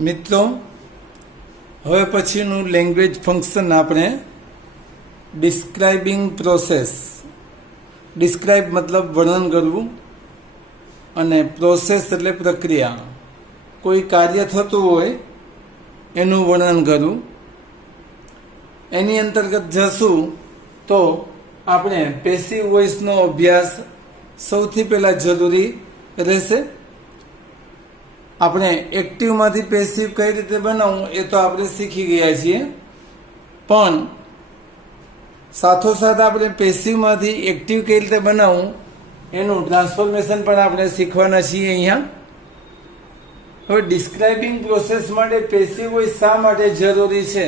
મિત્રો, હવે પછીનું લેંગ્વેજ ફંક્શન આપણે ડિસ્ક્રાઇબિંગ પ્રોસેસ. ડિસ્ક્રાઇબ મતલબ વર્ણન કરવું અને પ્રોસેસ એટલે પ્રક્રિયા. કોઈ કાર્ય થતું હોય એનું વર્ણન કરવું. એની અંતર્ગત જશું તો આપણે પેસિવ વોઇસનો અભ્યાસ સૌથી પહેલાં જરૂરી રહેશે. આપણે એક્ટિવમાંથી પેસિવ કઈ રીતે બનાવવું એ તો આપણે શીખી ગયા છીએ, પણ સાથોસાથ આપણે પેસિવમાંથી એક્ટિવ કઈ રીતે બનાવવું એનું ટ્રાન્સફોર્મેશન પણ આપણે શીખવાના છીએ અહીંયા. હવે ડિસ્ક્રાઇબિંગ પ્રોસેસ માટે પેસિવ વોઇસ શા માટે જરૂરી છે?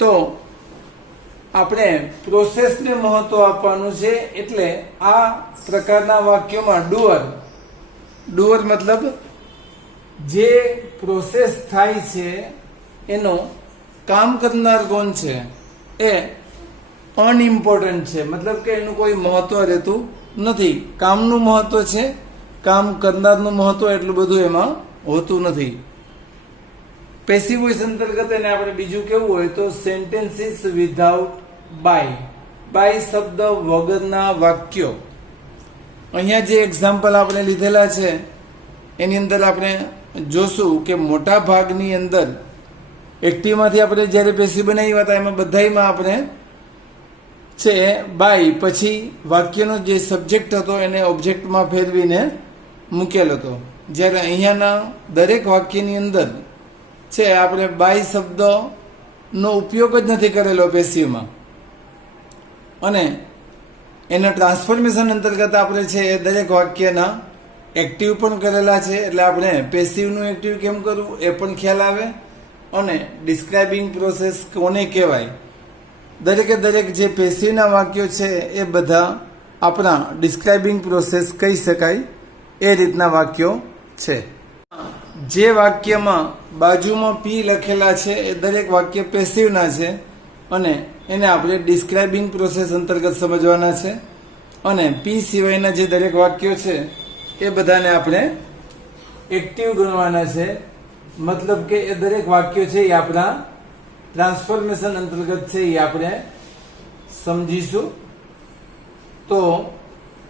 તો આપણે પ્રોસેસને મહત્વ આપવાનું છે. એટલે આ પ્રકારના વાક્યોમાં ડુઅર મતલબ જે પ્રોસેસ થાય છે એનો કામ કરનાર કોણ છે એ અનઇમ્પોર્ટન્ટ છે. મતલબ કે એનું કોઈ મહત્વ રહેતું નથી. કામનું મહત્વ છે, કામ કરનારનું મહત્વ એટલું બધું એમાં હોતું નથી. પેસિવ વોઇસ અંતર્ગત એને આપણે બીજું કેવું હોય તો સેન્ટેન્સીસ વિધાઉટ બાય શબ્દ વગરના વાક્યો. અહીંયા જે એક્ઝામ્પલ આપણે લીધેલા છે એની અંદર આપણે જોશું કે મોટા ભાગની અંદર એક્ટિવમાંથી આપણે જ્યારે પેસિવ બનાવ્યા હતા એમાં બધામાં આપણે છે બાય પછી વાક્યનો જે સબ્જેક્ટ હતો એને ઓબ્જેક્ટમાં ફેરવીને મૂકેલ હતો. જ્યારે અહીંયાના દરેક વાક્યની અંદર છે આપણે બાય શબ્દનો ઉપયોગ જ નથી કરેલો પેસિવમાં, અને એના ટ્રાન્સફોર્મેશન અંતર્ગત આપણે છે એ દરેક વાક્યના એક્ટિવ પણ કરેલા છે. એટલે આપણે પેસિવનું એક્ટિવ કેમ કરવું એ પણ ખ્યાલ આવે, અને ડિસ્ક્રાઇબિંગ પ્રોસેસ કોને કહેવાય. દરેકે દરેક જે પેસિવના વાક્યો છે એ બધા આપણા ડિસ્ક્રાઇબિંગ પ્રોસેસ કહી શકાય એ રીતના વાક્યો છે. જે વાક્યમાં બાજુમાં પી લખેલા છે એ દરેક વાક્ય પેસિવના છે, અને એને આપણે ડિસ્ક્રાઇબિંગ પ્રોસેસ અંતર્ગત સમજવાના છે. અને પી સિવાયના જે દરેક વાક્યો છે એ બધાને આપણે એક્ટિવ ગણવાના છે. મતલબ કે એ દરેક વાક્યો છે એ આપણા ટ્રાન્સફોર્મેશન અંતર્ગત છે એ આપણે સમજીશું. તો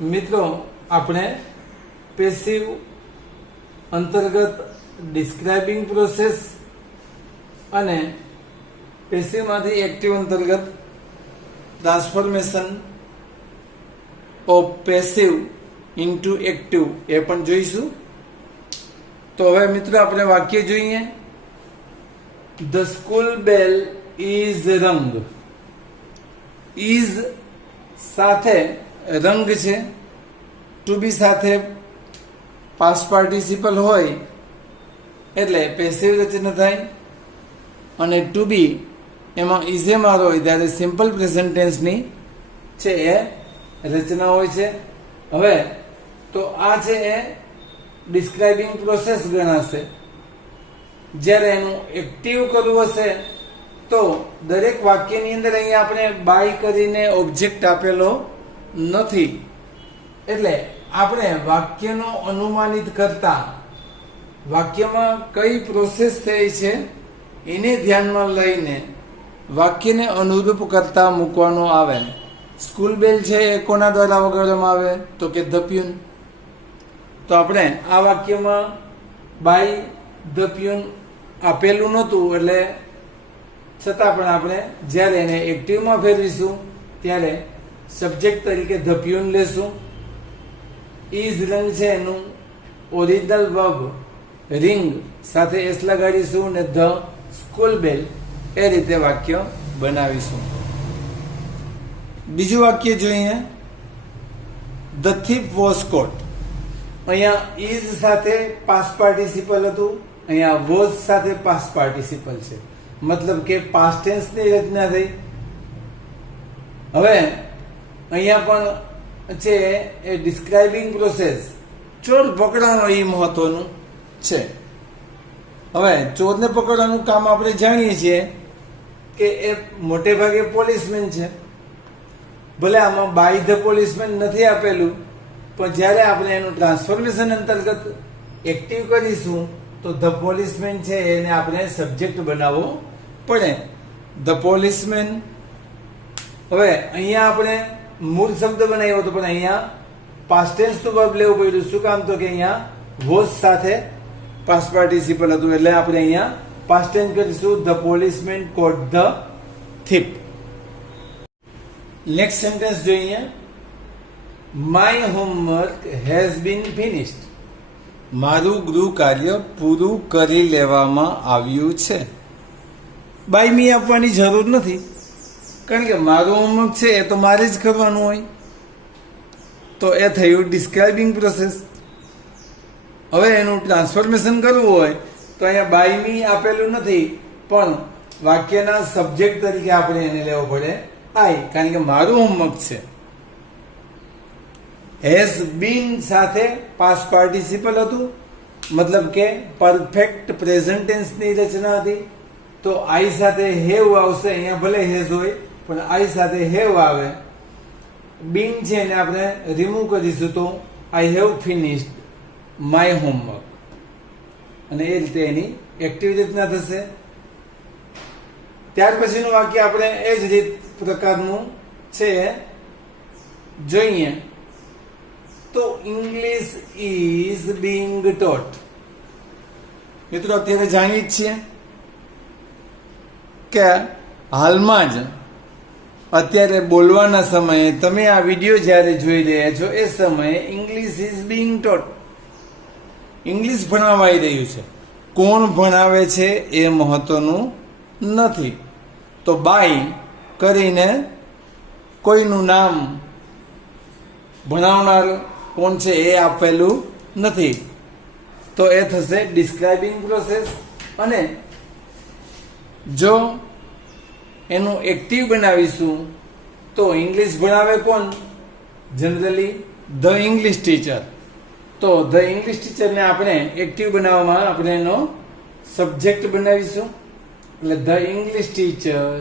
મિત્રો, આપણે પેસિવ અંતર્ગત ડિસ્ક્રાઇબિંગ પ્રોસેસ અને પેસિવમાંથી એક્ટિવ અંતર્ગત transformation of passive into active એ પણ જોઈશું. તો હવે મિત્રો આપણે વાક્ય જોઈએ. The school bell is rung. Is સાથે રંગ છે, ટુ બી સાથે પાસ્ટ પાર્ટિસિપલ હોય એટલે પેસિવ રચના થાય, અને ટુ બી એમાં ઇઝેમાર હોય ત્યારે સિમ્પલ પ્રેઝન્ટ ટેન્સની છે એ રચના હોય છે. હવે તો આ છે એ ડિસ્ક્રાઇબિંગ પ્રોસેસ ગણાશે. જ્યારે એનું એક્ટિવ કરવું હશે તો દરેક વાક્યની અંદર અહીંયા આપણે બાય કરીને ઓબ્જેક્ટ આપેલો નથી, એટલે આપણે વાક્યનો અનુમાનિત કરતા વાક્યમાં કઈ પ્રોસેસ થઈ છે એને ધ્યાનમાં લઈને વાક્યને અનુરૂપ કરતા મૂકવાનો આવે. સ્કૂલ બેલ છે એ કોના દ્વારા વગાડવામાં આવે તો કે ધ પ્યુન. તો આપણે આ વાક્યમાં બાય ધ પ્યુન આપેલું નહોતું, એટલે છતાં પણ આપણે જ્યારે એને એક્ટિવમાં ફેરવીશું ત્યારે સબ્જેક્ટ તરીકે ધ પ્યુન લેશું. ઇઝ રંગ છે એનું ઓરિજિનલ વર્બ રિંગ સાથે એસ લગાડીશું ને ધ સ્કૂલ બેલ એ રીતે વાક્ય બનાવીશું. બીજું વાક્ય જોઈએ. ધ થીફ વોઝ કોટ. અહીંયા ઇઝ સાથે પાસ્ટ પાર્ટિસિપલ હતું, અહીંયા વોઝ સાથે પાસ્ટ પાર્ટિસિપલ છે. મતલબ કે પાસ્ટ ટેન્સની રચના થઈ. હવે અહીંયા પણ છે એ ડિસ્ક્રાઇબિંગ પ્રોસેસ ચોર પકડવાનો એ મહત્વનું છે. હવે ચોરને પકડવાનું કામ આપણે જાણીએ છીએ કે એ મોટે ભાગે પોલીસમેન છે. ભલે આમાં બાય ધ પોલીસમેન નથી આપેલું, પણ જ્યારે આપણે એનું ટ્રાન્સફોર્મેશન અંતર્ગત એક્ટિવ કરીશું તો ધ પોલીસમેન છે એને આપણે સબ્જેક્ટ બનાવવો પડે. The policeman. હવે અહીંયા આપણે મૂળ શબ્દ બનાવ્યો હતો, પણ અહીંયા પાસ્ટ ટેન્સ નું વર્બ લેવું પડ્યું. શું કામ? તો કે અહીંયા વોઝ સાથે પાસ્ટ પાર્ટિસિપલ હતું, એટલે આપણે અહીંયા પાસ્ટ ટેન્સ કરીશું. The policeman caught the thief. Next sentence જોઈએ. My homework has been finished. મારું ગૃહ કાર્ય પૂરું કરી લેવામાં આવ્યું છે. બાય મી આપવાની જરૂર નથી, કારણ કે મારું હોમવર્ક છે એ તો મારે જ કરવાનું હોય. તો એ થયું ડિસ્ક્રાઇબિંગ પ્રોસેસ. હવે એનું ટ્રાન્સફોર્મેશન કરવું હોય તો અહીંયા બાય મી આપેલું નથી, પણ વાક્યના સબ્જેક્ટ તરીકે આપણે એને લેવો પડે આઈ, કારણ કે મારું હોમવર્ક છે. હેઝ બીન સાથે પાસ્ટ પાર્ટિસિપલ હતું, મતલબ કે પરફેક્ટ પ્રેઝન્ટ ટેન્સની રચના હતી. તો આઈ સાથે હેવ આવશે. અહીંયા ભલે હેઝ હોય પણ આઈ સાથે હેવ આવે. બીન છે એને આપણે રિમૂવ કરીશું, તો I have finished my homework, અને એ રીતે એની એક્ટિવ રચના થશે. ત્યાર પછીનું વાક્ય આપણે એ જ રીત પ્રકારનું છે જોઈએ. તો ઇંગ્લિશ ઇઝ બીંગ ટોટ. મિત્રો અત્યારે જાણીએ જ છીએ કે હાલમાં જ અત્યારે બોલવાના સમયે તમે આ વિડીયો જ્યારે જોઈ રહ્યા છો એ સમયે English is being taught. English ભણાવાઈ રહ્યું છે. કોણ ભણાવે છે એ મહત્વનું નથી. તો બાય કરીને કોઈનું નામ ભણાવનાર કોણ છે એ આપેલું નથી, તો એ થશે ડિસ્ક્રાઇબિંગ પ્રોસેસ. અને જો એનું એક્ટિવ બનાવીશું તો ઇંગ્લિશ ભણાવે કોણ? Generally the English teacher. તો ધ ઇંગ્લિશ ટીચરને આપણે એક્ટિવ બનાવવામાં આપણે એનો સબ્જેક્ટ બનાવીશું. એટલે the English teacher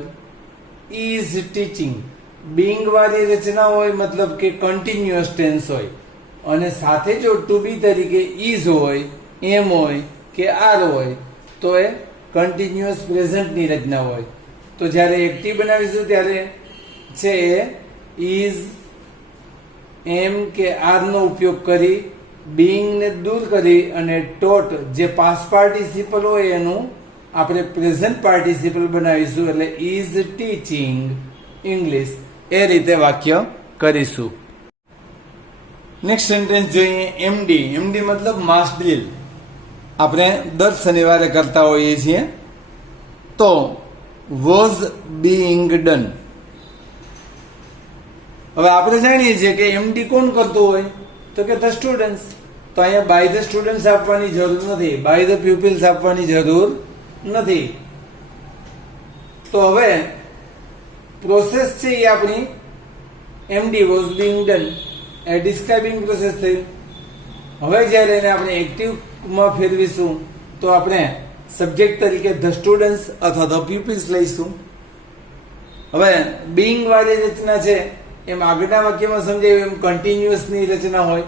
is teaching. Being વાળી રચના હોય, મતલબ કે કન્ટિન્યુઅસ ટેન્સ હોય, અને સાથે જો ટુ બી તરીકે ઇઝ હોય, એમ હોય કે આર હોય, તો એ કન્ટિન્યુઅસ પ્રેઝન્ટની રચના હોય. તો જ્યારે એક્ટિવ બનાવીશું ત્યારે છે એ ઇઝ, એમ કે આરનો ઉપયોગ કરી બીંગને દૂર કરી અને ટોટ જે પાસ્ટ પાર્ટિસિપલ હોય એનું આપણે પ્રેઝન્ટ પાર્ટિસિપલ બનાવીશું. એટલે ઇઝ ટીચિંગ ઇંગ્લિશ. એ રીતે વાક્ય કરીશું. નેક્સ્ટ સેન્ટેન્સ જોઈએ. એમડી. એમડી મતલબ માસ ડ્રીલ. આપણે દર શનિવારે કરતા હોઈએ છીએ. તો વોઝ બીઇંગ ડન. હવે આપણે જાણીએ છીએ કે એમડી કોણ કરતું હોય? તો કે ધ સ્ટુડન્ટ્સ. તો અહીંયા બાય ધ સ્ટુડન્ટ્સ આપવાની જરૂર નથી, બાય ધ પ્યુપિલ્સ આપવાની જરૂર નથી. તો હવે પ્રોસેસ છે એ આપણી MD was being done A describing process થઈ. હવે જ્યારે એને આપણે એક્ટિવમાં ફેરવીશું તો આપણે સબ્જેક્ટ તરીકે ધ સ્ટુડન્ટ્સ અથવા ધ પ્યુપિલ્સ લઈશું. હવે બીંગ વાળી રચના છે એમ આગળના વાક્યમાં સમજાયું એમ કન્ટિન્યુઅસની રચના હોય.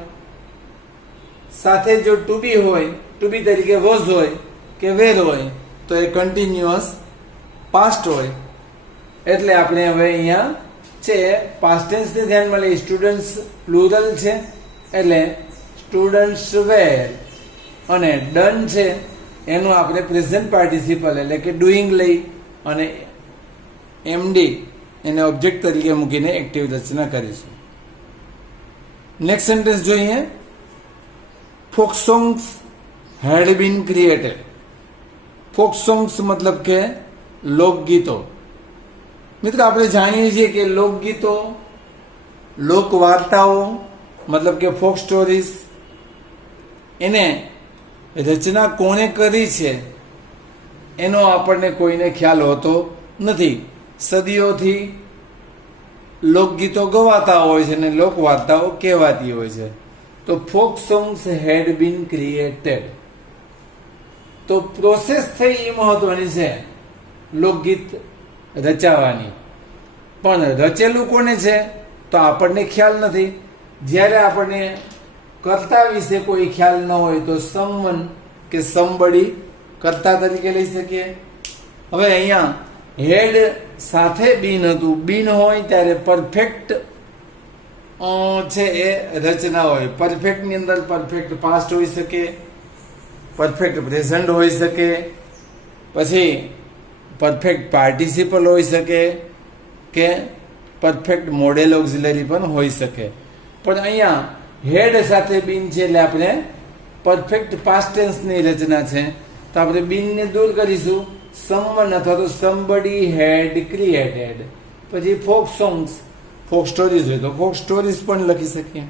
સાથે જો ટુ બી હોય, ટુ બી તરીકે વોઝ હોય કે વેર હોય, તો એ કન્ટિન્યુઅસ પાસ્ટ હોય. એટલે આપણે હવે અહીંયા છે પાસ્ટ ટેન્સને ધ્યાનમાં લઈએ. સ્ટુડન્ટ્સ પ્લુરલ છે એટલે સ્ટુડન્ટ્સ વેર, અને ડન છે એનું આપણે પ્રેઝન્ટ પાર્ટિસિપલ એટલે કે ડુઈંગ લઈ અને એમડી એને ઓબ્જેક્ટ તરીકે મૂકીને એક્ટિવ રચના કરીશું. નેક્સ્ટ સેન્ટેન્સ જોઈએ. ફોક સોંગ્સ હેડ બીન ક્રિએટેડ. ફોક સોંગ્સ મતલબ કે લોકગીતો. મિત્રો આપણે જાણીએ છીએ કે લોકગીતો, લોક વાર્તાઓ મતલબ કે ફોક સ્ટોરીઝ, એને રચના કોણે કરી છે એનો આપણને કોઈને ખ્યાલ હોતો નથી. સદીઓથી લોકગીતો ગવાતા હોય છે અને લોક વાર્તાઓ કહેવાતી હોય છે. તો ફોક સોંગ્સ હેડ બીન ક્રિએટેડ. તો પ્રોસેસ થઈ એ મહત્વની છે લોકગીત રચાવાની, પણ રચેલું કોને છે તો આપણને ખ્યાલ નથી. જ્યારે આપણને કર્તા વિશે કોઈ ખ્યાલ ન હોય તો સમવન કે somebody કર્તા તરીકે લઈ શકીએ. હવે અહીંયા હેડ સાથે બીન હતું. બીન હોય ત્યારે પરફેક્ટ છે એ રચના હોય. પરફેક્ટ ની અંદર પરફેક્ટ પાસ્ટ હોઈ શકે, પરફેક્ટ પ્રેઝન્ટ હોઈ શકે, પછી પરફેક્ટ પાર્ટિસિપલ હોઈ શકે કે પરફેક્ટ મોડેલ ઓક્ઝિલરી પણ હોઈ શકે. પણ અહીંયા હેડ સાથે બીન છે એટલે આપણે પરફેક્ટ પાસ્ટ ટેન્સની રચના છે, તો આપણે બીનને દૂર કરીશું. સમવન અથવા તો somebody had created. પછી ફોક સોંગ્સ, ફોક સ્ટોરીઝ હોય તો ફોક સ્ટોરીઝ પણ લખી શકીએ.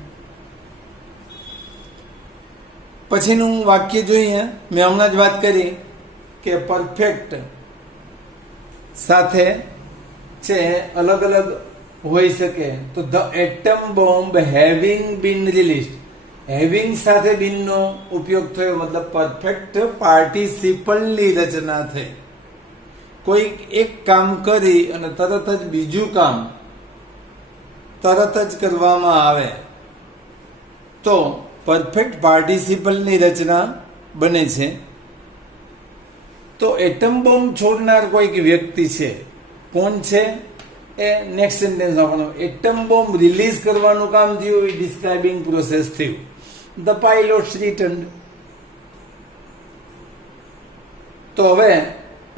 પછીનું વાક્ય જોઈએ. મેં હમણાં જ વાત કરી કે પરફેક્ટ સાથે છે અલગ અલગ હોઈ શકે. તો the atom bomb having been released. Having સાથે બીનનો ઉપયોગ થયો, મતલબ પરફેક્ટ પાર્ટિસિપલની રચના થઈ. કોઈ એક કામ કરી અને તરત જ બીજું કામ તરત જ કરવામાં આવે તો પરફેક્ટ પાર્ટિસિપલની રચના બને છે. તો એટમ બોમ્બ છોડનાર કોઈક વ્યક્તિ છે. કોણ છે એ નેક્સ્ટ સેન્ટેન્સ આપવાનું. એટમ બોમ્બ રિલીઝ કરવાનું કામ થયું, એ ડિસ્ક્રાઇબિંગ પ્રોસેસ થયું. The pilots return. તો હવે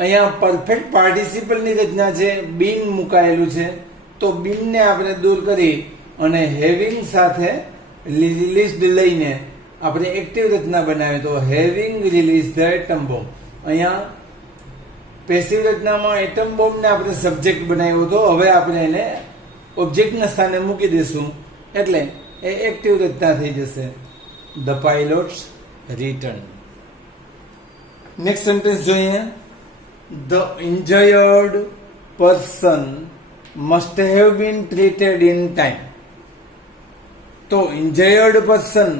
અહીંયા પરફેક્ટ પાર્ટિસિપલની રચના છે, બીન મુકાયેલું છે, તો બીનને આપણે દૂર કરી અને હેવિંગ સાથે રિલીઝડ લઈને આપણે એક્ટિવ રચના બનાવી. તો having release the atom bomb. અહીંયા પેસિવ રચનામાં એટમ બોમ્બને આપણે સબ્જેક્ટ બનાવ્યો હતો, હવે આપણે એને ઓબ્જેક્ટના સ્થાને મૂકી દઈશું એટલે એ એક્ટિવ રચના થઈ જશે. The pilots return. Next sentence જોઈએ. The injured person must have been treated in time. તો ઇન્જર્ડ પર્સન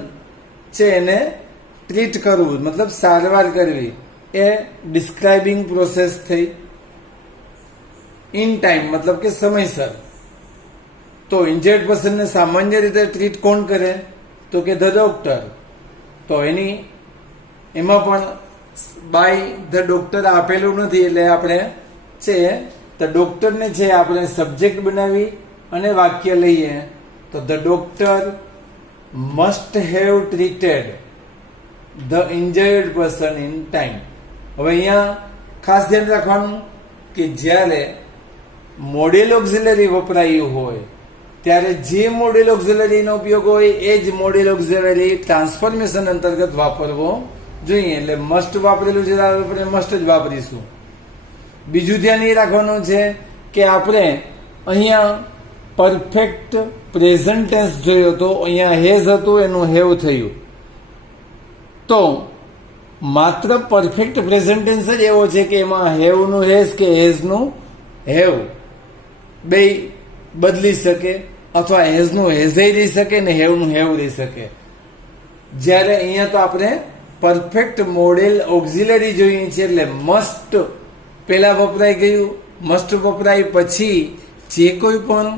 છે એને ટ્રીટ કરવું, મતલબ સારવાર કરવી, એ ડિસ્ક્રાઇબિંગ પ્રોસેસ થઈ. ઇન ટાઈમ મતલબ કે સમયસર. તો ઇન્જર્ડ પર્સનને સામાન્ય રીતે ટ્રીટ કોણ કરે? તો કે ધ ડોક્ટર. તો એમાં પણ બાય ધ ડોક્ટર આપેલું નથી એટલે આપણે છે ધ ડોક્ટરને છે આપણે સબ્જેક્ટ બનાવી અને વાક્ય લઈએ. તો the doctor must have treated the injured person in time. હવે અહીંયા ખાસ ધ્યાન રાખવાનું કે જ્યારે મોડેલ ઓક્ઝિલરી વપરાયું હોય ત્યારે જે મોડેલ ઓક્ઝિલરીનો ઉપયોગ હોય એ જ મોડેલ ઓક્ઝિલરી ટ્રાન્સફોર્મેશન અંતર્ગત વાપરવો જોઈએ. એટલે મસ્ટ વાપરેલું છે આપણે મસ્ટ જ વાપરીશું. બીજું ધ્યાન એ રાખવાનું છે કે આપણે અહીંયા પરફેક્ટ પ્રેઝન્ટ ટેન્સ જોયો તો અહીંયા હેઝ હતું એનું હેવ થયું. તો માત્ર પરફેક્ટ પ્રેઝન્ટ ટેન્સ જ એવો છે કે એમાં હેવનું હેઝ કે હેઝનું હેવ બે બદલી શકે, અથવા હેઝનું હેઝ રહી શકે ને હેવનું હેવ રહી શકે. જ્યારે અહીંયા તો આપણે પરફેક્ટ મોડેલ ઓક્ઝિલરી જોઈએ છે એટલે મસ્ટ પહેલા વપરાઈ ગયું. મસ્ટ વપરાય પછી જે કોઈ પણ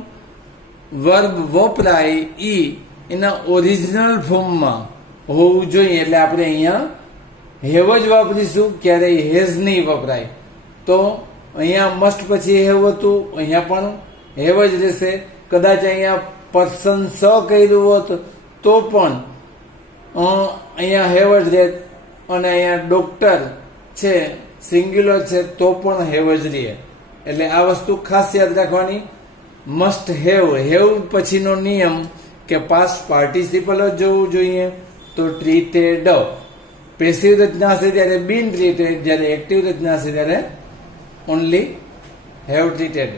વર્બ વપરાય એના ઓરિજિનલ ફોર્મમાં હોવું જોઈએ. એટલે આપણે અહીંયા હેવ જ વાપરીશું, ક્યારેય હેઝ નહીં વપરાય. તો અહીંયા મસ્ટ પછી હેવ હતું, અહીંયા પણ હેવ જ રહેશે. કદાચ અહીંયા પર્સન સ કર્યું હોત તો પણ અહીંયા હેવ જ રહે, અને અહીંયા ડોક્ટર છે સિંગ્યુલર છે તો પણ હેવ જ રહે. એટલે આ વસ્તુ ખાસ યાદ રાખવાની. મસ્ટ હેવ, હેવ પછીનો નિયમ કે પાસ્ટ પાર્ટિસિપલ જ જોવું જોઈએ. તો ટ્રીટેડ. પેસિવ રચના હશે ત્યારે બીન ટ્રીટેડ, જ્યારે એક્ટિવ રચના હશે ત્યારે only have treated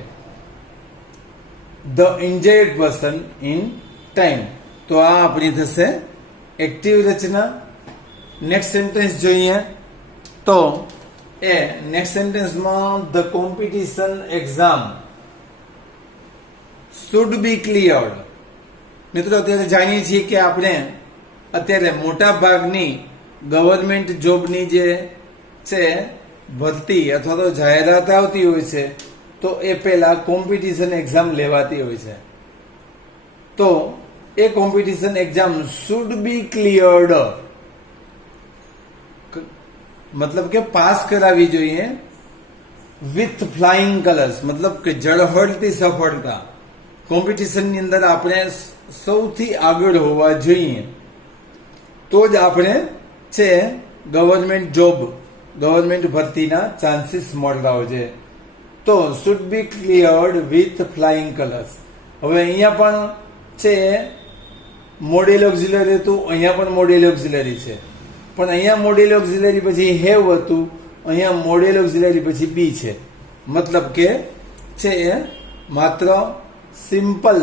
the injured person in time. તો આ આપણી થશે એક્ટિવ રચના. નેક્સ્ટ સેન્ટેન્સ જોઈએ તો એ નેક્સ્ટ સેન્ટેન્સમાં the competition exam should be cleared. મિત્રો અત્યારે જાણીએ છીએ કે આપણે અત્યારે મોટા ભાગની ગવર્મેન્ટ જોબની જે છે ભરતી અથવા તો જાહેરાત આવતી હોય છે તો એ પહેલા કોમ્પિટિશન એક્ઝામ લેવાતી હોય છે. તો એ competition exam should be cleared. મતલબ કે પાસ કરાવવી જોઈએ વિથ ફ્લાઇંગ કલર્સ, મતલબ કે ઝળહળતી સફળતા. કોમ્પિટિશનની અંદર આપણે સૌથી આગળ હોવા જોઈએ, તો જ આપણે છે ગવર્મેન્ટ ભરતીના ચાન્સીસ મળતા હોય છે. તો should be cleared with flying colours. હવે અહીંયા પણ છે મોડેલ ઓક્ઝિલરી હતું, અહીંયા પણ મોડેલ ઓક્ઝિલરી છે, પણ અહીંયા મોડેલ ઓક્ઝિલરી પછી હેવ હતું, અહીંયા મોડેલ ઓક્ઝિલરી પછી બી છે. મતલબ કે છે માત્ર સિમ્પલ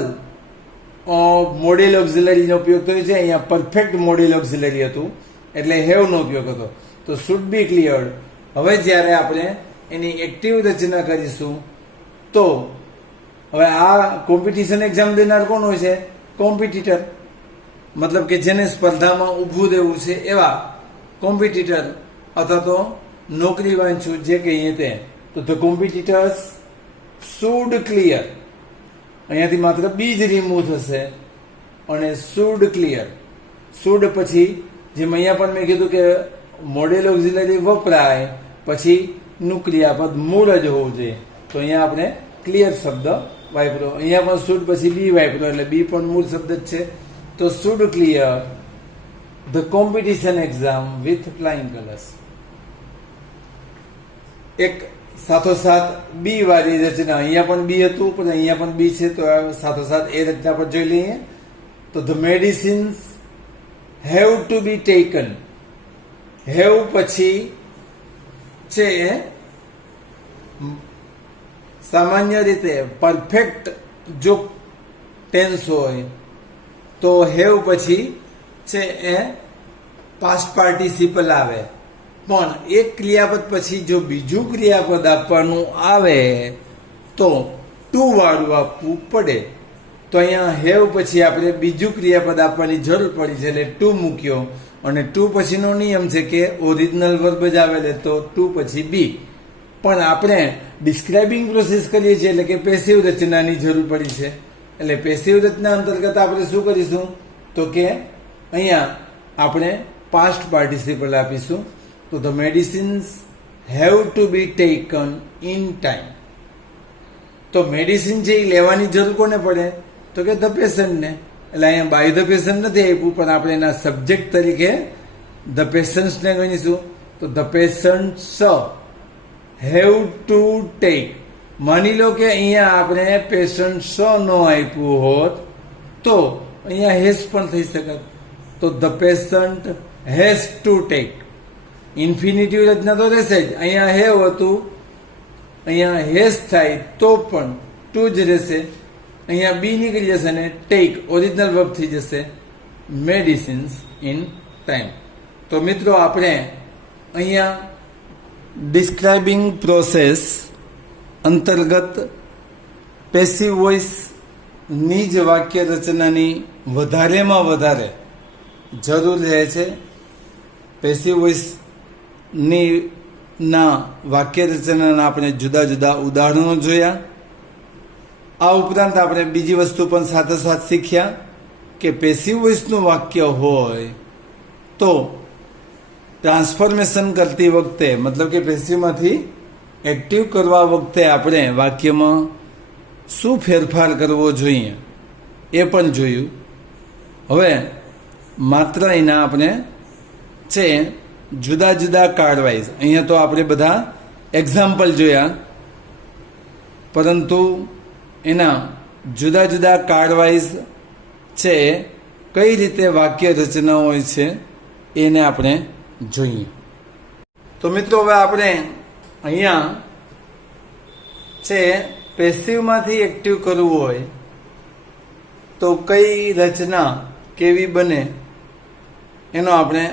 મોડેલ ઓક્ઝિલરીનો ઉપયોગ થયો છે. અહીંયા પરફેક્ટ મોડેલ ઓક્ઝિલરી હતું એટલે હેવનો ઉપયોગ હતો. તો શુડ બી ક્લિયર્ડ. હવે જ્યારે આપણે એની એક્ટિવ રચના કરીશું તો હવે આ કોમ્પિટિશન એક્ઝામ દેનાર કોણ હોય છે? કોમ્પિટિટર. મતલબ કે જેને સ્પર્ધામાં ઊભું રહેવું છે એવા કોમ્પિટિટર અથવા તો નોકરી વાંચું જે કહીએ તે. તો ધ કોમ્પિટિટર્સ શુડ ક્લિયર, અહીંયાથી માત્ર બી જ રિમૂવ થશે અને શુડ ક્લિયર. શુડ પછી જેમ અહીંયા પણ મેં કીધું કે મોડેલ ઓક્ઝિલરી વપરાય પછી નું ક્રિયાપદ મૂળ જ હોવું જોઈએ, તો અહીંયા આપણે ક્લિયર શબ્દ વાપર્યો. અહીંયા પણ શુડ પછી બી વાપર્યો એટલે બી પણ મૂળ શબ્દ જ છે. તો should clear the competition exam with flying colours. એક સાથોસાથ બી વાળી રચના, અહીંયા પણ બી હતું પણ અહીંયા પણ બી છે, તો સાથોસાથ એ રચના પર જોઈ લઈએ. તો the medicines have to be taken. Have પછી છે સામાન્ય રીતે પરફેક્ટ જો ટેન્સ હોય તો હેવ પછી છે એ પાસ્ટ પાર્ટિસિપલ આવે, પણ એક ક્રિયાપદ પછી જો બીજું ક્રિયાપદ આપવાનું આવે તો ટુ વાળું આપવું પડે. તો અહીંયા હેવ પછી આપણે બીજું ક્રિયાપદ આપવાની જરૂર પડી છે એટલે ટુ મૂક્યો, અને ટુ પછીનો નિયમ છે કે ઓરિજિનલ વર્બ જ આવેલે તો ટુ પછી બી. પણ આપણે ડિસ્ક્રાઇબિંગ પ્રોસેસ કરીએ છીએ એટલે કે પેસિવ રચનાની જરૂર પડી છે, એટલે પેસિવ રચના અંતર્ગત આપણે શું કરીશું તો કે અહીંયા આપણે પાસ્ટ પાર્ટિસિપલ આપીશું. તો the medicines have to be taken in time. તો મેડિસિન છે એ લેવાની જરૂર કોને પડે તો કે ધ પેશન્ટને. એટલે અહીંયા બાય ધ પેશન્ટ નથી આપ્યું, પણ આપણે એના સબ્જેક્ટ તરીકે ધ પેશન્ટ્સને ગણીશું. તો the patients have to take. માની લો કે અહીંયા આપણે પેશન્ટ નો આપ્યું હોત તો અહીંયા હેઝ પણ થઈ શકત. તો the patient has to take. Infinitive રચના તો રહેશે જ. અહીંયા હેવ હતું, અહીંયા હેઝ થાય તો પણ ટુ જ રહેશે. અહીંયા બી નીકળી જશે ને ટેક ઓરિજિનલ વર્બ થઈ જશે મેડિસિન્સ ઇન ટાઈમ. તો મિત્રો આપણે અહીંયા ડિસ્ક્રાઇબિંગ પ્રોસેસ અંતર્ગત પેસિવ વોઇસ ની જ વાક્ય રચનાની વધારેમાં વધારે જરૂર રહે છે. પેસિવ વોઇસ ના વાક્ય રચનાના આપણે જુદા જુદા ઉદાહરણો જોયા. આ ઉપરાંત આપણે બીજી વસ્તુ પણ સાથે સાથ શીખ્યા કે પેસિવ વોઇસનું વાક્ય હોય તો ટ્રાન્સફોર્મેશન કરતી વખતે, મતલબ કે પેસિવમાંથી એક્ટિવ કરવા વખતે આપણે વાક્યમાં શું ફેરફાર કરવો જોઈએ એ પણ જોયું. હવે માત્ર એના આપણે છે જુદા જુદા કાર્ડ વાઇઝ, અહીંયા તો આપણે બધા એક્ઝામ્પલ જોયા, પરંતુ એના જુદા જુદા કાર્ડ વાઇઝ છે કઈ રીતે વાક્ય રચના હોય છે એને આપણે જોઈએ. તો મિત્રો હવે આપણે અહીંયા છે પેસિવમાંથી એક્ટિવ કરવું હોય તો કઈ રચના કેવી બને એનો આપણે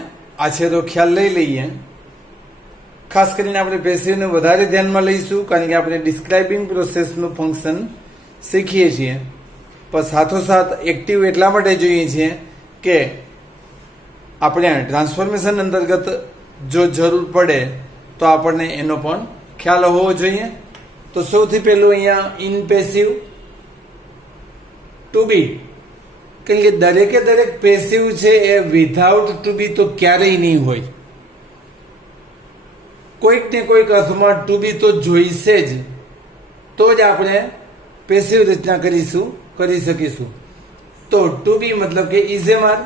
આછેરો ખ્યાલ લઈ લઈએ. ખાસ કરીને આપણે પેસિવને વધારે ધ્યાનમાં લઈશું કારણ કે આપણે ડિસ્ક્રાઇબિંગ પ્રોસેસનું ફંક્શન શીખીએ છીએ, પણ સાથોસાથ એક્ટિવ એટલા માટે જોઈએ છીએ કે આપણે ટ્રાન્સફોર્મેશન અંતર્ગત જો જરૂર પડે તો આપણને એનો પણ ખ્યાલ હોવો જોઈએ. તો સૌથી પહેલું અહીંયા ઇન પેસિવ ટુ બી, કારણ કે દરેકે દરેક પેસિવ છે એ વિધાઉટ ટુ બી તો ક્યારેય નહીં હોય. કોઈક ને કોઈક અર્થમાં ટુ બી તો જોઈશે જ, તો જ આપણે પેસિવ રચના કરી શકીશું. તો ટુ બી મતલબ કે ઇઝ એમ આર,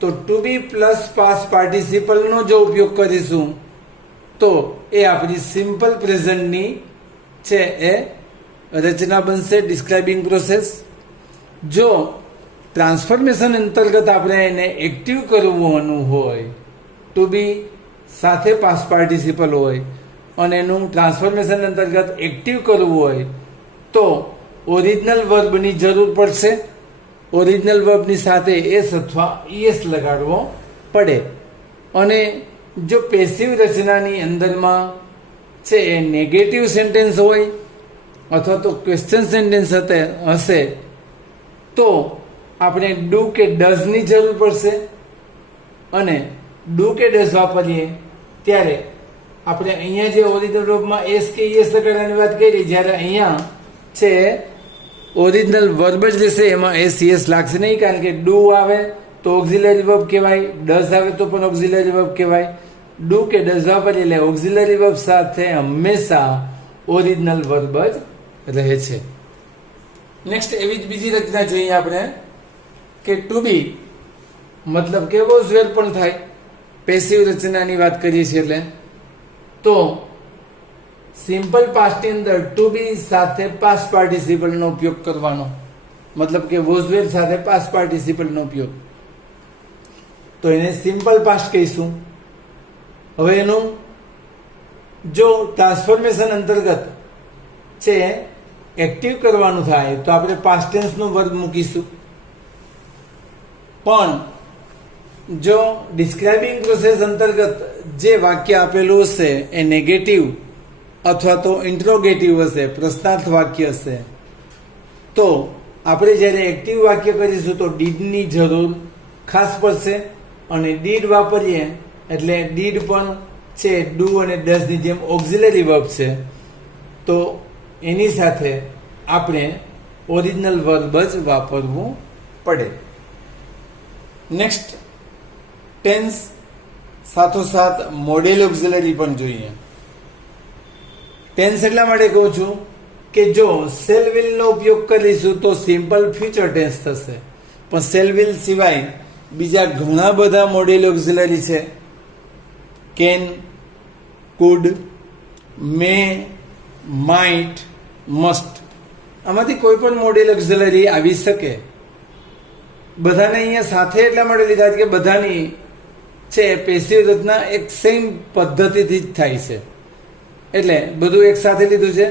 તો ટુ બી પ્લસ પાસ્ટ પાર્ટિસિપલનો જો ઉપયોગ કરીશું તો એ આપણી સિમ્પલ પ્રેઝન્ટની છે એ રચના બનશે, ડિસ્ક્રાઇબિંગ પ્રોસેસ. જો ટ્રાન્સફોર્મેશન અંતર્ગત આપણે એને એક્ટિવ કરવાનું હોય, ટુ બી સાથે પાસ્ટ પાર્ટિસિપલ હોય અને એનું ટ્રાન્સફોર્મેશન અંતર્ગત એક્ટિવ કરવું હોય તો ઓરિજિનલ વર્બની જરૂર પડશે. ઓરિજિનલ વર્બની સાથે એસ અથવા ઈએસ લગાડવો પડે. અને જો પેસિવ રચનાની અંદરમાં છે એ નેગેટિવ સેન્ટેન્સ હોય અથવા તો ક્વેશ્ચન સેન્ટેન્સ હશે તો આપણે ડુ કે ડઝની જરૂર પડશે. અને ડુ કે ડઝ વાપરીએ ત્યારે આપણે અહીંયા જે ઓરિજિનલ વર્બમાં એસ કે ઈએસ લગાડવાની વાત કરી, જ્યારે અહીંયા છે ઓરિજિનલ વર્બ જ લેશે, એમાં એસ ઈએસ લાગશે નહીં, કારણ કે ડુ આવે તો ઓક્ઝિલરી વર્બ કહેવાય, ડઝ આવે તો પણ ઓક્ઝિલરી વર્બ કહેવાય. ડુ કે ડઝ વાપરીએ એટલે ઓક્ઝિલરી વર્બ સાથે હંમેશા ઓરિજિનલ વર્બ જ રહે છે. નેક્સ્ટ એવી જ બીજી રચના જોઈએ આપણે કે ટુ બી મતલબ કે વોઝ વેર પણ થાય. પેસિવ રચનાની વાત કરીએ છીએ એટલે તો સિમ્પલ પાસ્ટની અંદર ટુ બી સાથે પાસ્ટ પાર્ટિસિપલનો ઉપયોગ કરવાનો, મતલબ કે વોઝ વેર સાથે પાસ્ટ પાર્ટિસિપલનો ઉપયોગ, તો એને સિમ્પલ પાસ્ટ કહીશું. હવે એનું જો ટ્રાન્સફોર્મેશન અંતર્ગત છે એક્ટિવ કરવાનું થાય તો આપણે પાસ્ટ ટેન્સનો વર્બ મૂકીશું. પણ જો ડિસ્ક્રાઇબિંગ પ્રોસેસ અંતર્ગત જે વાક્ય આપેલું હશે એ નેગેટિવ અથવા તો ઇન્ટ્રોગેટિવ હશે, પ્રશ્નાર્થ વાક્ય હશે, તો આપણે જ્યારે એક્ટિવ વાક્ય કરીશું તો ડીડની જરૂર ખાસ પડશે. અને ડીડ વાપરીએ એટલે ડીડ પણ છે ડુ અને ડઝની જેમ ઓક્ઝિલરી વર્બ છે, તો એની સાથે આપણે ઓરિજિનલ વર્બ જ વાપરવું પડે. નેક્સ્ટ ટેન્સ સાથોસાથ મોડેલ ઓક્ઝિલરી પણ જોઈએ. ટેન્સ એટલા માટે કહું છું કે જો શેલ વિલ નો ઉપયોગ કરીશું તો સિમ્પલ ફ્યુચર ટેન્સ થશે, પણ શેલ વિલ સિવાય બીજા ઘણા બધા મોડેલ ઓક્ઝિલરી છે. Can, could, may, might, must, આમાંથી કોઈ પણ મોડેલ ઓક્ઝિલરી આવી શકે. બધાને અહીંયા સાથે એટલા માટે લીધા છે કે બધાની છે પેસિવ રચના એક સેમ પદ્ધતિથી જ થાય છે, એટલે બધું એક સાથે લીધું છે.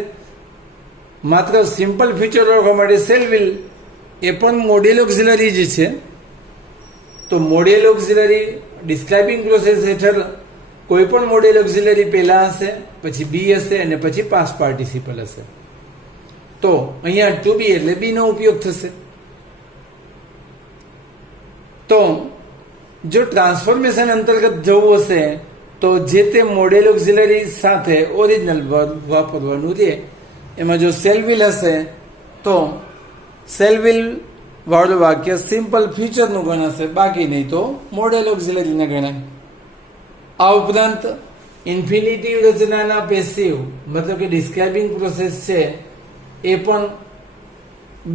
માત્ર સિમ્પલ ફીચર ઓળખવા માટે શેલ વિલ એ પણ મોડેલ ઓક્ઝિલરી જ છે. તો મોડેલ ઓક્ઝિલરી ડિસ્ક્રાઇબિંગ પ્રોસેસ હેઠળ કોઈ પણ મોડેલ ઓક્ઝિલરી પહેલા હશે, પછી બી હશે અને પછી પાસ્ટ પાર્ટિસિપલ હશે. તો અહીંયા ટુ બી એટલે બી નો ઉપયોગ થશે. તો જો ટ્રાન્સફોર્મેશન અંતર્ગત જવું હશે તો જે તે મોડેલ ઓક્ઝિલરી સાથે ઓરિજિનલ વર્બ વાપરવાનું છે. એમાં જો શેલ વિલ હશે તો શેલ વિલ વાળું વાક્ય સિમ્પલ ફ્યુચરનું ગણાશે, બાકી નહીં તો મોડેલ ઓક્ઝિલરીને ગણાય. આ ઉપરાંત ઇન્ફિનિટિવ રચનાના પેસિવ મતલબ કે ડિસ્ક્રાઇબિંગ પ્રોસેસ છે એ પણ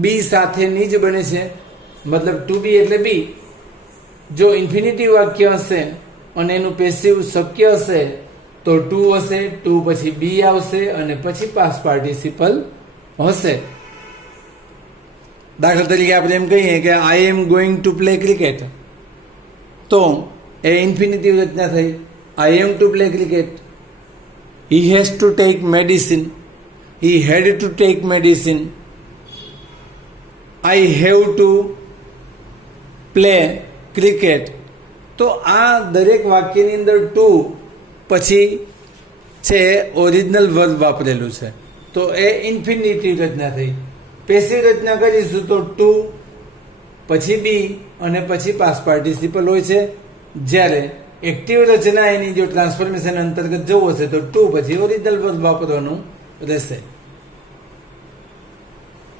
બી સાથેની જ બને છે. મતલબ ટુ બી એટલે બી. જો ઇન્ફિનિટિવ વાક્ય હશે અને એનું પેસિવ શક્ય હશે તો ટુ હશે, ટુ પછી બી આવશે અને પછી પાસ્ટ પાર્ટિસિપલ હશે. દાખલા તરીકે આપણે એમ કહીએ કે I am going to play cricket, તો એ ઇન્ફિનિટિવ રચના થઈ. I am to play cricket. He has to take medicine, he had to take medicine. I have to play cricket. તો આ દરેક વાક્યની અંદર ટુ પછી છે ઓરિજિનલ વર્બ વાપરેલું છે, તો એ ઇન્ફિનિટિવ રચના થઈ. પેસિવ રચના કરીશું તો ટુ પછી બી અને પછી પાસ્ટ પાર્ટિસિપલ હોય છે. જ્યારે એક્ટિવ રચના એની જો ટ્રાન્સફોર્મેશન અંતર્ગત જવું હશે તો ટુ પછી ઓરિજિનલ વર્બ વાપરવાનું રહેશે.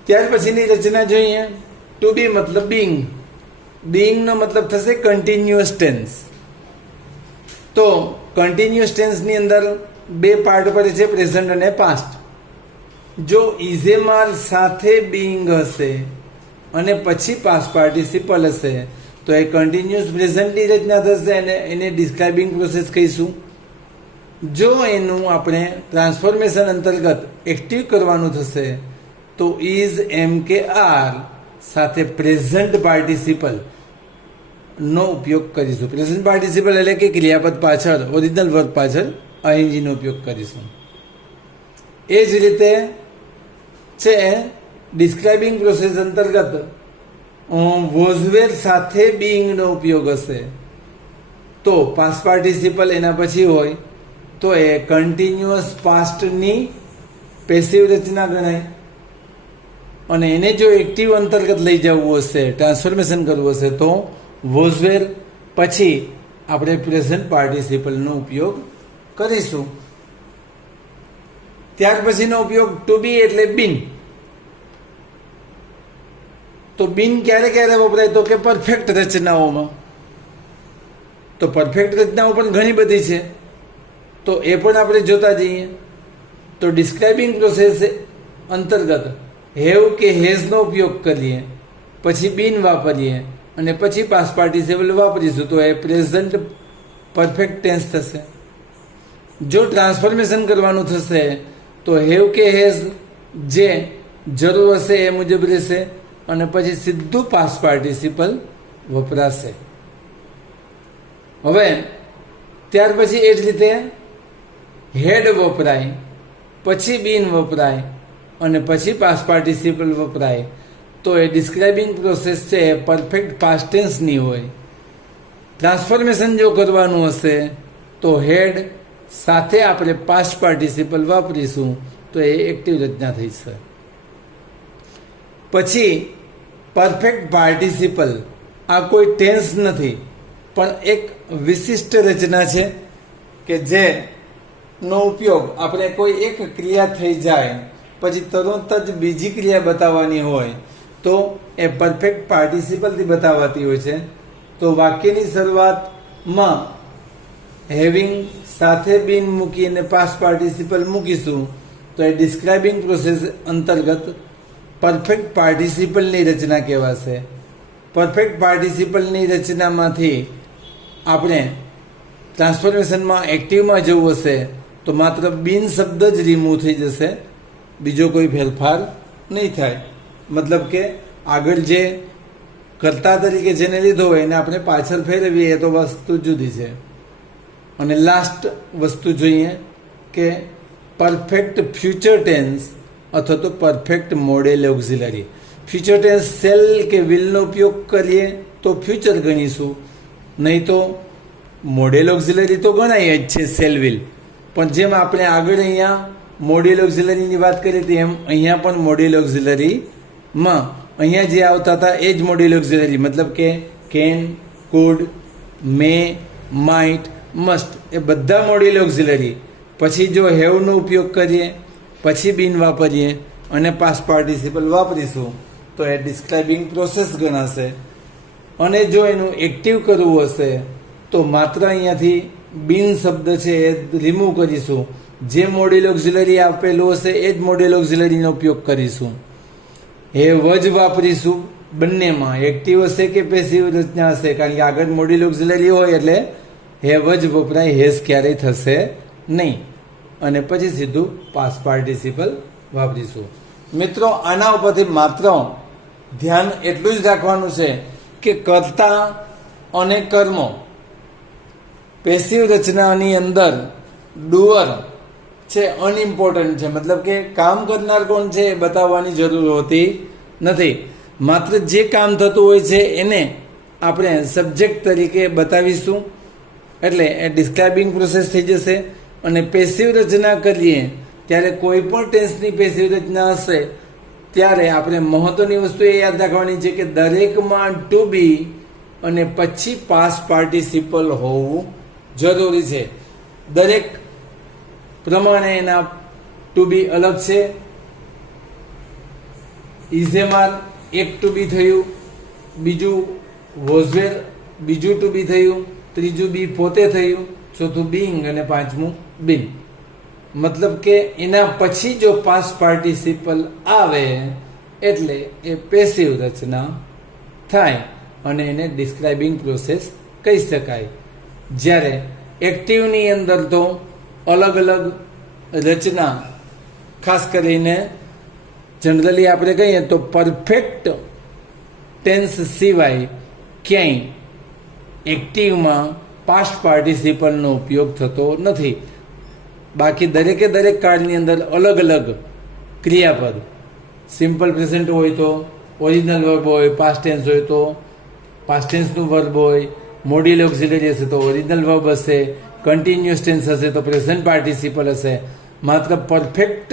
ત્યાર પછીની રચના જોઈએ. ટુ બી મતલબ બીંગ. બીંગ નો મતલબ થશે કન્ટિન્યુઅસ ટેન્સ. તો કન્ટિન્યુઅસ ટેન્સની અંદર બે પાર્ટ પડે છે, પ્રેઝન્ટ અને પાસ્ટ. જો ઇઝેમાર સાથે બીઇંગ હશે અને પછી પાસ્ટ પાર્ટિસિપલ હશે તો એ કન્ટિન્યુઅસ પ્રેઝન્ટની રચના થશે અને એને ડિસ્ક્રાઇબિંગ પ્રોસેસ કહીશું. જો એનું આપણે ટ્રાન્સફોર્મેશન અંતર્ગત એક્ટિવ કરવાનું થશે તો ઇઝ, એમ કે આર સાથે પ્રેઝન્ટ પાર્ટિસિપલ નો ઉપયોગ કરીશું. પ્રેઝન્ટ પાર્ટિસિપલ એટલે કે ક્રિયાપદ પાછળ, ઓરિજિનલ વર્બ પાછળ આઈએનજીનો ઉપયોગ કરીશું. એ જ રીતે છે ડિસ્ક્રાઇબિંગ પ્રોસેસ અંતર્ગત વોઝવેર સાથે બીઇંગનો ઉપયોગ હશે તો પાસ્ટ પાર્ટિસિપલ એના પછી હોય તો એ કન્ટિન્યુઅસ પાસ્ટની પેસિવ રચના ગણાય. અને એને જો એક્ટિવ અંતર્ગત લઈ જવું હશે, ટ્રાન્સફોર્મેશન કરવું હશે તો વોઝવેર પછી આપણે પ્રેઝન્ટ પાર્ટિસિપલનો ઉપયોગ કરીશું. ત્યાર પછીનો ઉપયોગ ટુ બી એટલે બીન. તો બીન ક્યારે ક્યારે વપરાય તો કે પરફેક્ટ રચનાઓમાં. તો પરફેક્ટ રચનાઓ પણ ઘણી બધી છે તો એ પણ આપણે જોતા જઈએ. તો ડિસ્ક્રાઇબિંગ પ્રોસેસ અંતર્ગત હેવ કે હેઝનો ઉપયોગ કરીએ, પછી બીન વાપરીએ અને પછી પાસ્ટ પાર્ટિસિપલ વાપરીશું તો એ પ્રેઝન્ટ પરફેક્ટ ટેન્સ થશે. જો ટ્રાન્સફોર્મેશન કરવાનું થશે તો હેવ કે હેઝ જે જરૂર હશે એ મુજબ રહેશે અને પછી સીધું પાસ્ટ પાર્ટિસિપલ વપરાશે. હવે ત્યાર પછી એ જ રીતે હેડ વપરાય, પછી બીન વપરાય અને પછી પાસ્ટ પાર્ટિસિપલ વપરાય તો એ ડિસ્ક્રાઇબિંગ પ્રોસેસ છે એ પરફેક્ટ પાસ્ટ ટેન્સની હોય. ટ્રાન્સફોર્મેશન જો કરવાનું હશે તો હેડ સાથે આપણે પાસ્ટ પાર્ટિસિપલ વાપરીશું તો એ એક્ટિવ રચના થઈ છે. પછી પરફેક્ટ પાર્ટિસિપલ આ કોઈ ટેન્સ નથી પણ એક વિશિષ્ટ રચના છે કે જેનો ઉપયોગ આપણે કોઈ એક ક્રિયા થઈ જાય પછી તરત જ બીજી ક્રિયા બતાવવાની હોય તો એ પરફેક્ટ પાર્ટિસિપલથી બતાવાતી હોય છે. તો વાક્યની શરૂઆતમાં હેવિંગ સાથે બીન મૂકીને પાસ્ટ પાર્ટિસિપલ મૂકીશું તો એ ડિસ્ક્રાઇબિંગ પ્રોસેસ અંતર્ગત પરફેક્ટ પાર્ટિસિપલની રચના કહેવાશે. પરફેક્ટ પાર્ટિસિપલની રચનામાંથી આપણે ટ્રાન્સફોર્મેશનમાં એક્ટિવમાં જવું હશે તો માત્ર બીન શબ્દ જ રિમૂવ થઈ જશે, બીજો કોઈ ફેરફાર નહીં થાય. મતલબ કે આગળ જે કર્તા તરીકે જેને લીધો હોય એને આપણે પાછળ ફેરવીએ તો વસ્તુ જુદી છે. અને લાસ્ટ વસ્તુ જોઈએ કે પરફેક્ટ ફ્યુચર ટેન્સ અથવા તો perfect modal auxiliary. Future tense shall કે વિલનો ઉપયોગ કરીએ તો ફ્યુચર ગણીશું, નહીં તો મોડેલ ઓક્ઝિલરી તો ગણાય જ છે સેલ વિલ. પણ જેમ આપણે આગળ અહીંયા મોડેલ ઓક્ઝિલરીની વાત કરી હતી એમ અહીંયા પણ મોડેલ ઓક્ઝિલરીમાં અહીંયા જે આવતા હતા એ જ મોડેલ ઓક્ઝિલરી, મતલબ કે can, could, may, might, must એ બધા મોડેલ ઓક્ઝિલરી. પછી જો હેવનો ઉપયોગ કરીએ, પછી બીન વાપરીએ અને પાસ્ટ પાર્ટિસિપલ વાપરીશું તો એ ડિસ્ક્રાઇબિંગ પ્રોસેસ ગણાશે. અને જો એનું એક્ટિવ કરવું હશે તો માત્ર અહીંયાથી બીન શબ્દ છે એ રિમૂવ કરીશું. જે મોડેલ ઓક્ઝિલરી આપેલું હશે એ જ મોડેલ ઓક્ઝિલરીનો ઉપયોગ કરીશું. હેવ જ વાપરીશું બંનેમાં, એક્ટિવ હશે કે પેસિવ રચના હશે, કારણ કે આગળ મોડેલ ઓક્ઝિલરી હોય એટલે હેવ જ વપરાય, હેઝ ક્યારેય થશે નહીં. અને પછી સીધું પાસ્ટ પાર્ટિસિપલ વાપરીશું. મિત્રો આના ઉપરથી માત્ર ધ્યાન એટલું જ રાખવાનું છે કે કર્તા અને કર્મો પેસિવ રચનાની અંદર ડુઅર છે અનઇમ્પોર્ટન્ટ છે, મતલબ કે કામ કરનાર કોણ છે એ બતાવવાની જરૂર હોતી નથી. માત્ર જે કામ થતું હોય છે એને આપણે સબ્જેક્ટ તરીકે બતાવીશું એટલે એ ડિસ્ક્રાઇબિંગ પ્રોસેસ થઈ જશે. અને પેસિવ રચના કરીએ ત્યારે કોઈ પણ ટેન્સની પેસિવ રચના હશે ત્યારે આપણે મહત્વની વસ્તુ એ યાદ રાખવાની છે કે દરેકમાં ટુ બી અને પછી પાસ્ટ પાર્ટિસિપલ હોવું જરૂરી છે. દરેક પ્રમાણે એના ટુ બી અલગ છે. ઇઝેમાર એક ટુ બી થયું, બીજું વોઝવેર બીજું ટુ બી થયું, ત્રીજું બી પોતે થયું, ચોથું બીંગ અને પાંચમું બીન. મતલબ કે એના પછી જો પાસ્ટ પાર્ટિસિપલ આવે એટલે એ પેસિવ રચના થાય અને એને ડિસ્ક્રાઇબિંગ પ્રોસેસ કહી શકાય. જ્યારે એક્ટિવની અંદર તો અલગ અલગ રચના, ખાસ કરીને જનરલી આપણે કહીએ તો પરફેક્ટ ટેન્સ સિવાય ક્યાંય એક્ટિવમાં પાસ્ટ પાર્ટિસિપલનો ઉપયોગ થતો નથી. બાકી દરેકે દરેક કાળની અંદર અલગ અલગ ક્રિયાપદ, સિમ્પલ પ્રેઝન્ટ હોય તો ઓરિજિનલ વર્બ હોય, પાસ્ટ ટેન્સ હોય તો પાસ્ટ ટેન્સનું વર્બ હોય, મોડ્યુલ ઓક્ઝિલરી હશે તો ઓરિજિનલ વર્બ હશે, કન્ટિન્યુઅસ ટેન્સ હશે તો પ્રેઝન્ટ પાર્ટિસિપલ હશે. માત્ર પરફેક્ટ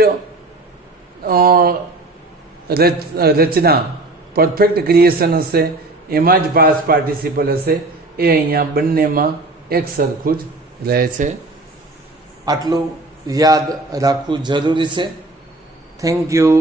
રચના, પરફેક્ટ ક્રિએશન હશે એમાં જ પાસ્ટ પાર્ટિસિપલ હશે. એ અહીંયા બંનેમાં એક સરખું જ રહે છે. આટલું યાદ રાખવું જરૂરી છે. Thank you.